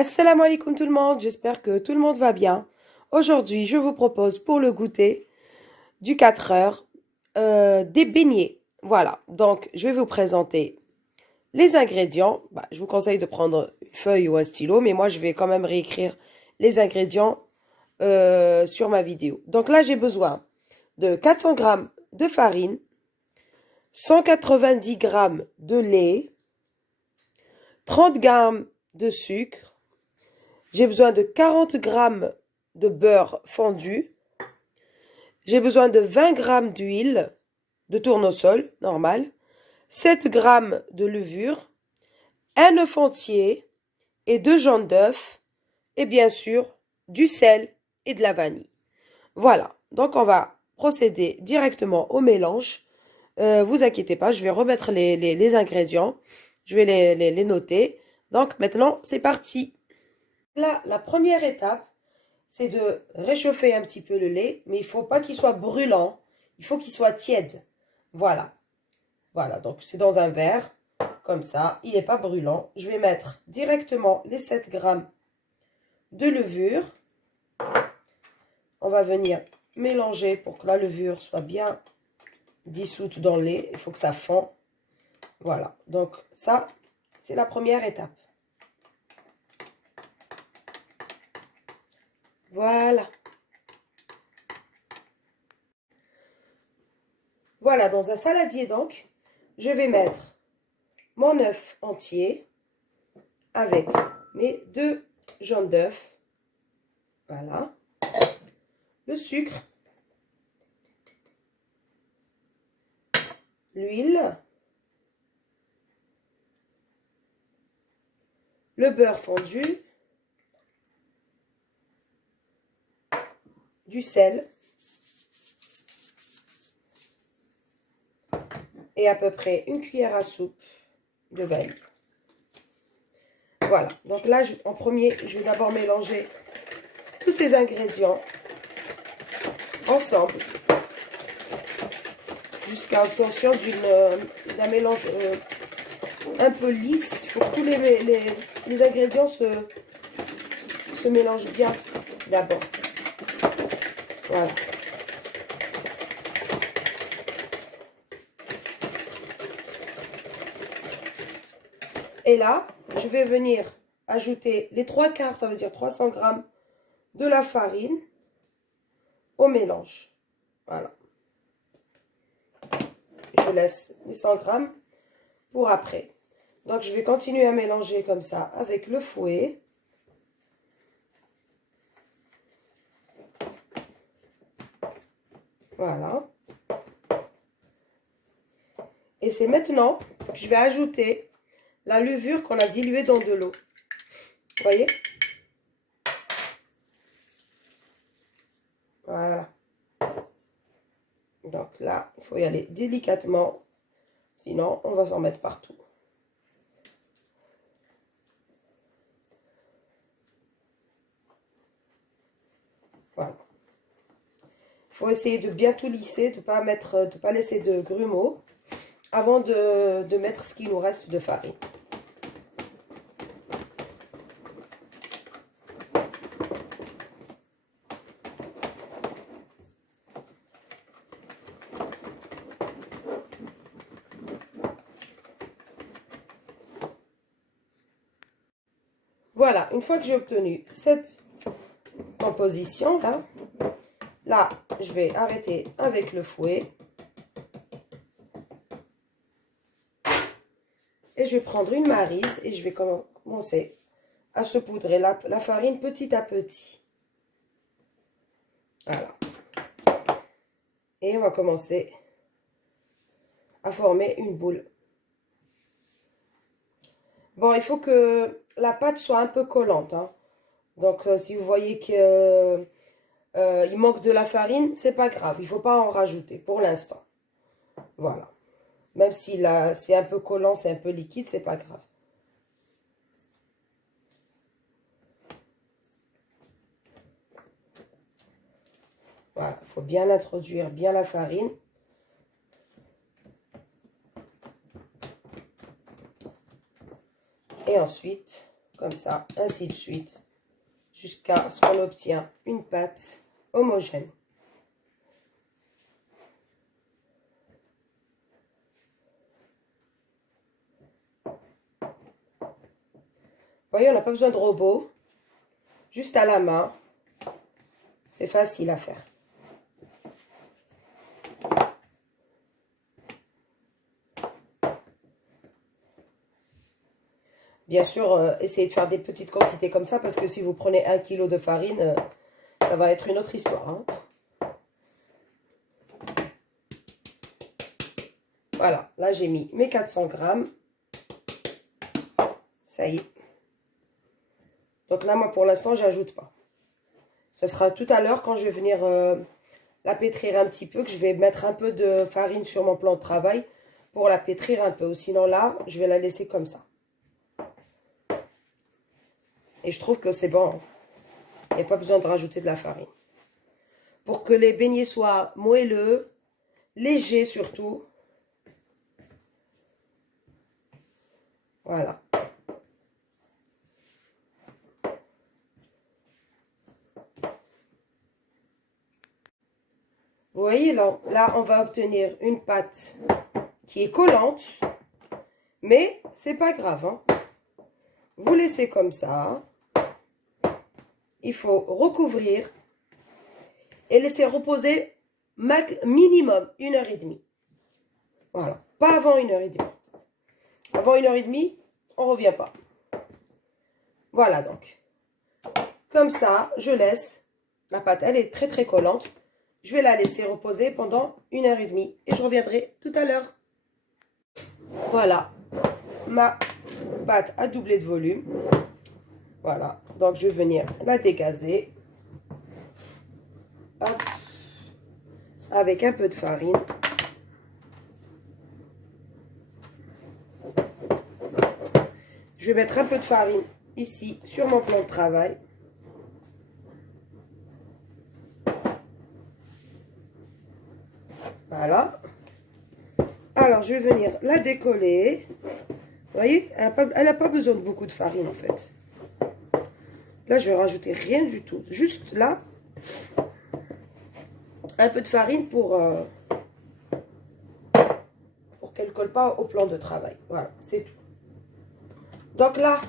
Assalamu alaikum tout le monde, j'espère que tout le monde va bien. Aujourd'hui, je vous propose pour le goûter du 4 heures des beignets. Voilà, donc je vais vous présenter les ingrédients. Je vous conseille de prendre une feuille ou un stylo, mais moi je vais quand même réécrire les ingrédients sur ma vidéo. Donc là, j'ai besoin de 400 g de farine, 190 g de lait, 30 g de sucre. J'ai besoin de 40 g de beurre fondu. J'ai besoin de 20 g d'huile de tournesol normal, 7 g de levure, un œuf entier et 2 jaunes d'œuf et bien sûr du sel et de la vanille. Voilà, donc on va procéder directement au mélange. Vous inquiétez pas, je vais remettre les ingrédients, je vais les noter. Donc maintenant, c'est parti. Là, la première étape, c'est de réchauffer un petit peu le lait, mais il ne faut pas qu'il soit brûlant, il faut qu'il soit tiède. Voilà. Voilà, donc c'est dans un verre, comme ça, il n'est pas brûlant. Je vais mettre directement les 7 g de levure. On va venir mélanger pour que la levure soit bien dissoute dans le lait. Il faut que ça fond. Voilà, donc ça, c'est la première étape. Voilà. Voilà, dans un saladier donc, je vais mettre mon œuf entier avec mes 2 jaunes d'œuf. Voilà. Le sucre. L'huile. Le beurre fondu. Du sel. Et à peu près une cuillère à soupe de vanille. Voilà, donc là, en premier, je vais d'abord mélanger tous ces ingrédients ensemble jusqu'à l'obtention d'un mélange un peu lisse. Il faut que tous les ingrédients se mélangent bien d'abord. Voilà. Et là, je vais venir ajouter les 3/4, ça veut dire 300 g de la farine au mélange. Voilà. Je laisse les 100 g pour après. Donc, je vais continuer à mélanger comme ça avec le fouet. Voilà. Et c'est maintenant que je vais ajouter la levure qu'on a diluée dans de l'eau. Vous voyez? Voilà. Donc là, il faut y aller délicatement. Sinon, on va s'en mettre partout. Voilà. Il faut essayer de bien tout lisser, de ne pas laisser de grumeaux avant de mettre ce qu'il nous reste de farine. Voilà, une fois que j'ai obtenu cette composition là, je vais arrêter avec le fouet. Et je vais prendre une maryse et je vais commencer à saupoudrer la farine petit à petit. Voilà. Et on va commencer à former une boule. Bon, il faut que la pâte soit un peu collante. Donc, si vous voyez qu'il manque de la farine, c'est pas grave. Il ne faut pas en rajouter pour l'instant. Voilà. Même si là, c'est un peu collant, c'est un peu liquide, c'est pas grave. Voilà, il faut bien introduire bien la farine. Et ensuite, comme ça, ainsi de suite, jusqu'à ce qu'on obtient une pâte homogène. Vous voyez, on n'a pas besoin de robot, juste à la main, c'est facile à faire. Bien sûr, essayez de faire des petites quantités comme ça, parce que si vous prenez 1 kg de farine, ça va être une autre histoire. Hein. Voilà, là j'ai mis mes 400 grammes. Ça y est. Donc là, moi pour l'instant, j'ajoute pas. Ce sera tout à l'heure quand je vais venir la pétrir un petit peu, que je vais mettre un peu de farine sur mon plan de travail pour la pétrir un peu. Sinon là, je vais la laisser comme ça. Et je trouve que c'est bon. Il n'y a pas besoin de rajouter de la farine. Pour que les beignets soient moelleux, légers surtout. Voilà. Vous voyez, là, on va obtenir une pâte qui est collante. Mais c'est pas grave. Hein. Vous laissez comme ça. Il faut recouvrir et laisser reposer minimum 1h30. Voilà, pas avant 1h30. Avant 1h30, on ne revient pas. Voilà donc. Comme ça, je laisse la pâte. Elle est très très collante. Je vais la laisser reposer pendant 1h30 et je reviendrai tout à l'heure. Voilà, ma pâte a doublé de volume. Voilà, donc je vais venir la dégazer. Hop. Avec un peu de farine. Je vais mettre un peu de farine ici sur mon plan de travail. Voilà. Alors, je vais venir la décoller. Vous voyez, elle n'a pas besoin de beaucoup de farine en fait. Là, je vais rajouter rien du tout. Juste là, un peu de farine pour qu'elle ne colle pas au plan de travail. Voilà, c'est tout. Donc là,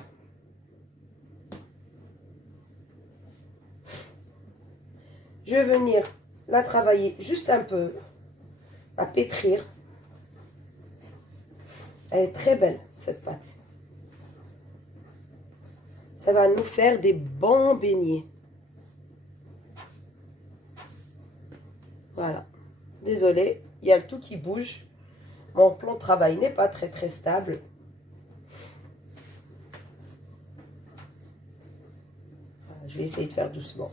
je vais venir la travailler juste un peu, la pétrir. Elle est très belle, cette pâte. Ça va nous faire des bons beignets. Voilà. Désolée, il y a le tout qui bouge. Mon plan de travail n'est pas très très stable. Voilà, je vais essayer de faire doucement.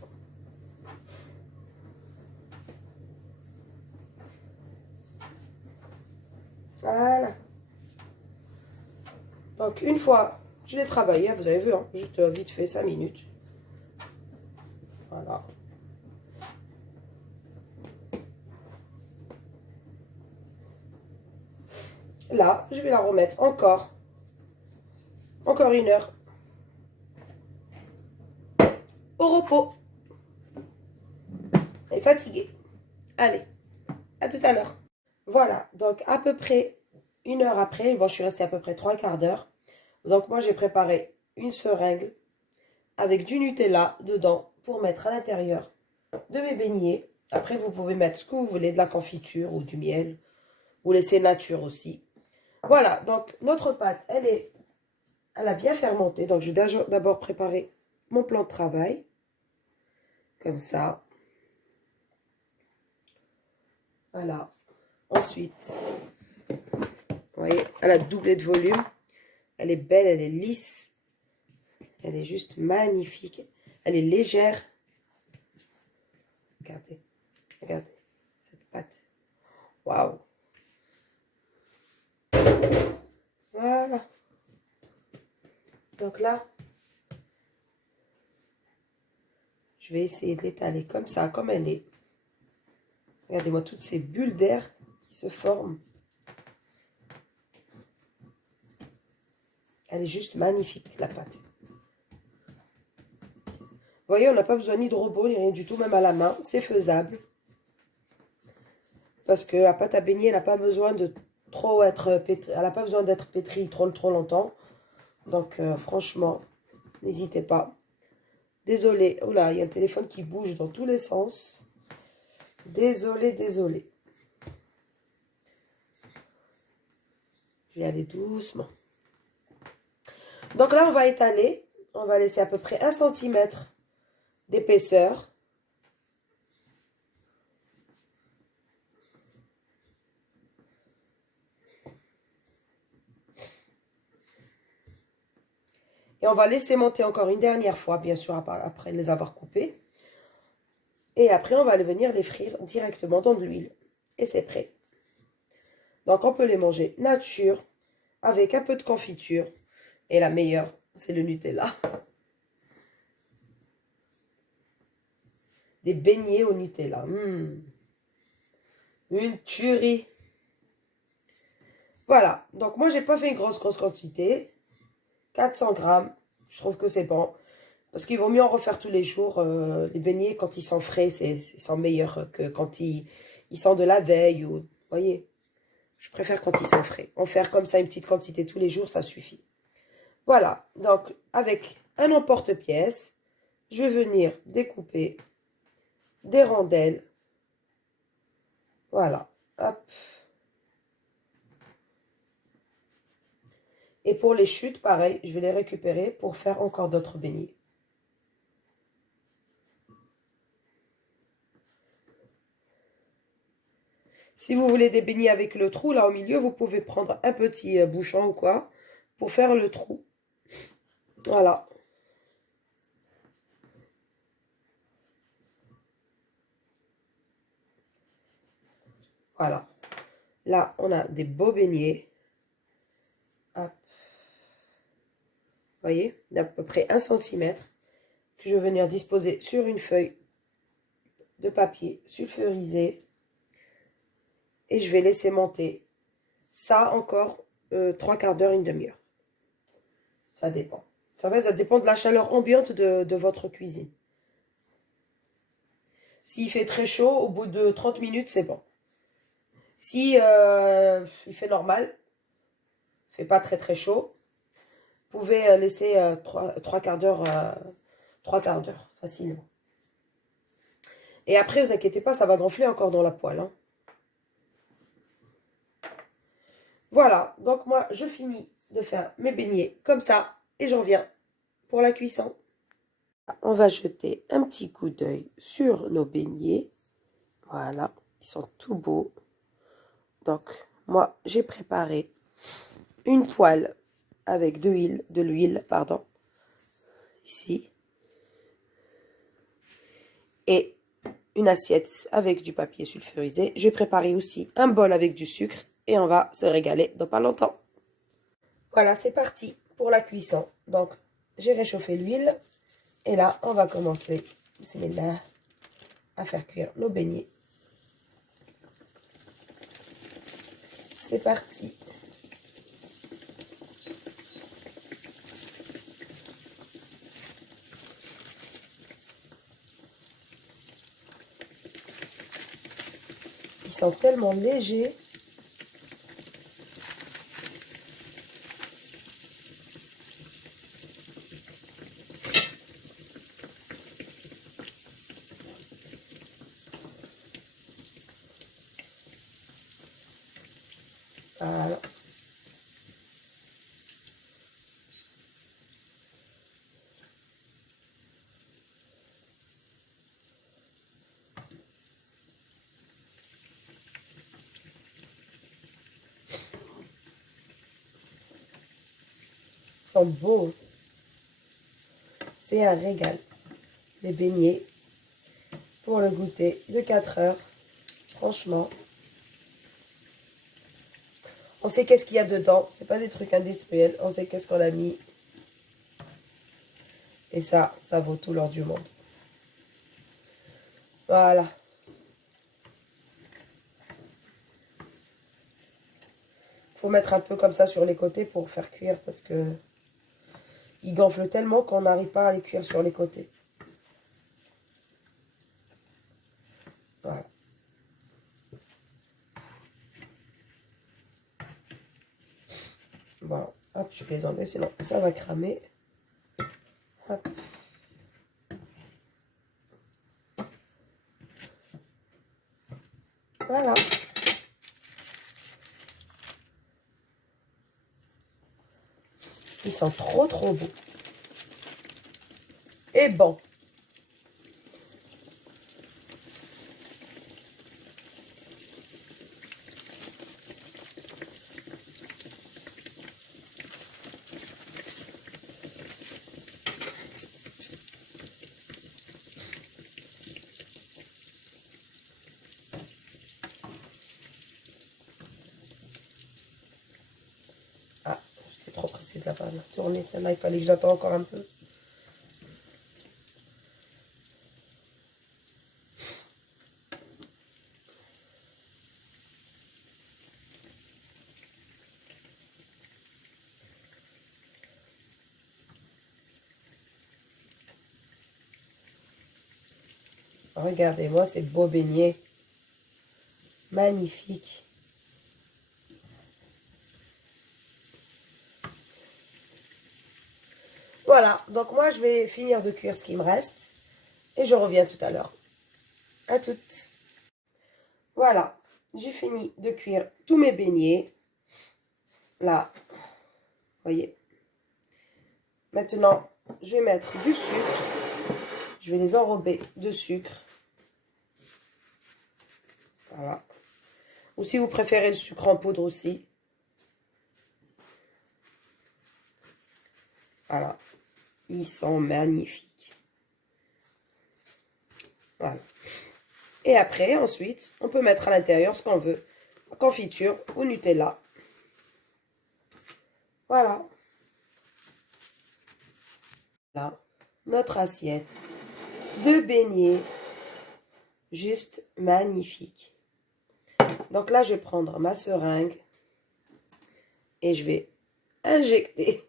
Voilà. Donc, une fois, je l'ai travaillé, vous avez vu, hein, juste vite fait, 5 minutes. Voilà. Là, je vais la remettre encore 1 heure au repos. Elle est fatiguée. Allez, à tout à l'heure. Voilà, donc à peu près 1 heure après, bon, je suis restée à peu près 3/4 d'heure. Donc moi, j'ai préparé une seringue avec du Nutella dedans pour mettre à l'intérieur de mes beignets. Après, vous pouvez mettre ce que vous voulez, de la confiture ou du miel. Vous laissez nature aussi. Voilà, donc notre pâte, elle a bien fermenté. Donc, je vais d'abord préparer mon plan de travail. Comme ça. Voilà. Ensuite, vous voyez, elle a doublé de volume. Elle est belle, elle est lisse. Elle est juste magnifique. Elle est légère. Regardez. Regardez cette pâte. Waouh. Voilà. Donc là, je vais essayer de l'étaler comme ça, comme elle est. Regardez-moi toutes ces bulles d'air qui se forment. Elle est juste magnifique, la pâte. voyez, on n'a pas besoin ni de robot, ni rien du tout, même à la main. C'est faisable. Parce que la pâte à beignet, elle n'a pas besoin de trop être pétrie. Elle n'a pas besoin d'être pétrie trop longtemps. Donc, franchement, n'hésitez pas. Désolée. Oula, il y a le téléphone qui bouge dans tous les sens. Désolée, désolée. Je vais aller doucement. Donc là, on va étaler. On va laisser à peu près 1 cm d'épaisseur. Et on va laisser monter encore une dernière fois, bien sûr, après les avoir coupés. Et après, on va venir les frire directement dans de l'huile. Et c'est prêt. Donc, on peut les manger nature, avec un peu de confiture. Et la meilleure, c'est le Nutella. Des beignets au Nutella. Une tuerie. Voilà. Donc, moi, j'ai pas fait une grosse quantité. 400 grammes. Je trouve que c'est bon. Parce qu'il vaut mieux en refaire tous les jours. Les beignets, quand ils sont frais, ils sont meilleurs que quand ils sont de la veille. Ou, vous voyez, je préfère quand ils sont frais. En faire comme ça une petite quantité tous les jours, ça suffit. Voilà. Donc, avec un emporte-pièce, je vais venir découper des rondelles. Voilà. Hop. Et pour les chutes, pareil, je vais les récupérer pour faire encore d'autres beignets. Si vous voulez des beignets avec le trou, là au milieu, vous pouvez prendre un petit bouchon ou quoi, pour faire le trou. Voilà. Voilà. Là, on a des beaux beignets. Hop. Vous voyez, d'à peu près 1 cm que je vais venir disposer sur une feuille de papier sulfurisé. Et je vais laisser monter ça encore 3/4 d'heure, une demi-heure. Ça dépend. Ça dépend de la chaleur ambiante de votre cuisine. S'il fait très chaud, au bout de 30 minutes, c'est bon. Si il fait normal, il fait pas très chaud, vous pouvez laisser 3/4 d'heure, 3/4 d'heure, facilement. Et après, vous inquiétez pas, ça va gonfler encore dans la poêle. Hein. Voilà, donc moi, je finis de faire mes beignets comme ça, et j'en viens pour la cuisson. On va jeter un petit coup d'œil sur nos beignets. Voilà, ils sont tout beaux. Donc, moi, j'ai préparé une poêle avec de l'huile, pardon, ici. Et une assiette avec du papier sulfurisé. J'ai préparé aussi un bol avec du sucre et on va se régaler dans pas longtemps. Voilà, c'est parti pour la cuisson. Donc, j'ai réchauffé l'huile et là, on va commencer, bismillah, à faire cuire nos beignets. C'est parti. Ils sont tellement légers. Voilà. Ils sont beaux. C'est un régal. Les beignets pour le goûter de 4 heures. Franchement. On sait qu'est-ce qu'il y a dedans. C'est pas des trucs industriels. On sait qu'est-ce qu'on a mis. Et ça vaut tout l'or du monde. Voilà. Faut mettre un peu comme ça sur les côtés pour faire cuire parce que ils gonflent tellement qu'on n'arrive pas à les cuire sur les côtés. toutes les enlever, sinon ça va cramer. Hop. Voilà. Ils sont trop beaux. Et bon. Ah, j'étais trop pressée de la tourner celle-là, il fallait que j'attende encore un peu. Regardez-moi ces beaux beignets. Magnifiques. Voilà, donc moi je vais finir de cuire ce qui me reste. Et je reviens tout à l'heure. À toutes. Voilà, j'ai fini de cuire tous mes beignets. Là, voyez. Maintenant, je vais mettre du sucre. Je vais les enrober de sucre. Voilà. Ou si vous préférez le sucre en poudre aussi. Voilà. Ils sont magnifiques. Voilà. Et après, ensuite, on peut mettre à l'intérieur ce qu'on veut. Confiture ou Nutella. Voilà. Là, notre assiette de beignets. Juste magnifique. Donc là, je vais prendre ma seringue. Et je vais injecter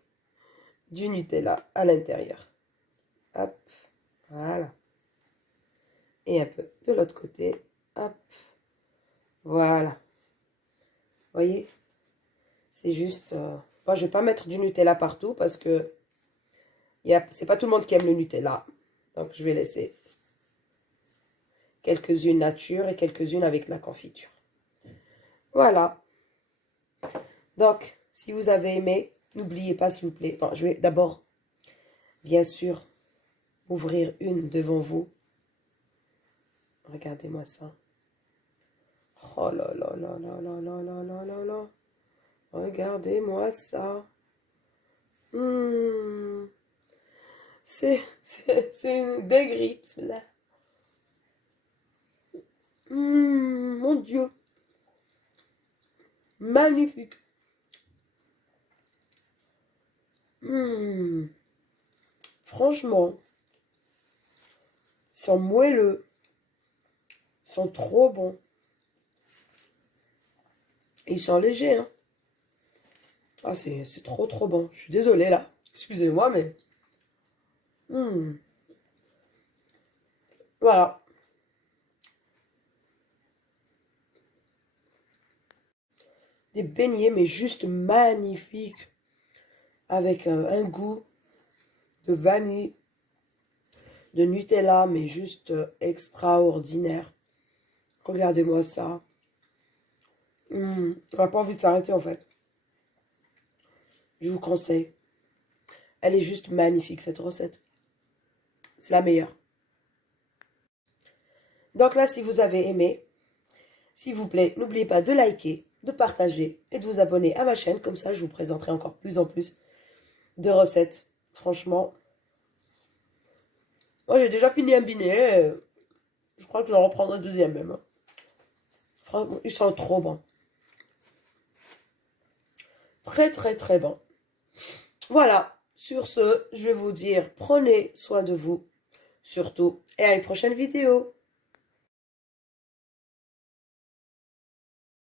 du Nutella à l'intérieur. Hop. Voilà. Et un peu de l'autre côté. Hop. Voilà. Vous voyez? C'est juste... Bon, je ne vais pas mettre du Nutella partout parce que c'est pas tout le monde qui aime le Nutella. Donc, je vais laisser quelques-unes nature et quelques-unes avec la confiture. Voilà. Donc, si vous avez aimé, n'oubliez pas, s'il vous plaît. Bon, je vais d'abord, bien sûr, ouvrir une devant vous. Regardez-moi ça. Oh là là là là là là là là là là. Regardez-moi ça. C'est une dinguerie, cela. Mon Dieu. Magnifique. Franchement, ils sont moelleux. Ils sont trop bons. Et ils sont légers, hein. Ah, c'est trop bon. Je suis désolée, là. Excusez-moi, mais... Voilà. Des beignets, mais juste magnifiques. Avec un goût de vanille, de Nutella, mais juste extraordinaire. Regardez-moi ça. On n'a pas envie de s'arrêter, en fait. Je vous conseille. Elle est juste magnifique, cette recette. C'est la meilleure. Donc là, si vous avez aimé, s'il vous plaît, n'oubliez pas de liker, de partager et de vous abonner à ma chaîne. Comme ça, je vous présenterai encore plus en plus de recettes. Franchement, moi, j'ai déjà fini un binet. Je crois que j'en reprendrai un deuxième même. Franchement, ils sont trop bons. Très, très, très bons. Voilà. Sur ce, je vais vous dire, prenez soin de vous, surtout, et à une prochaine vidéo.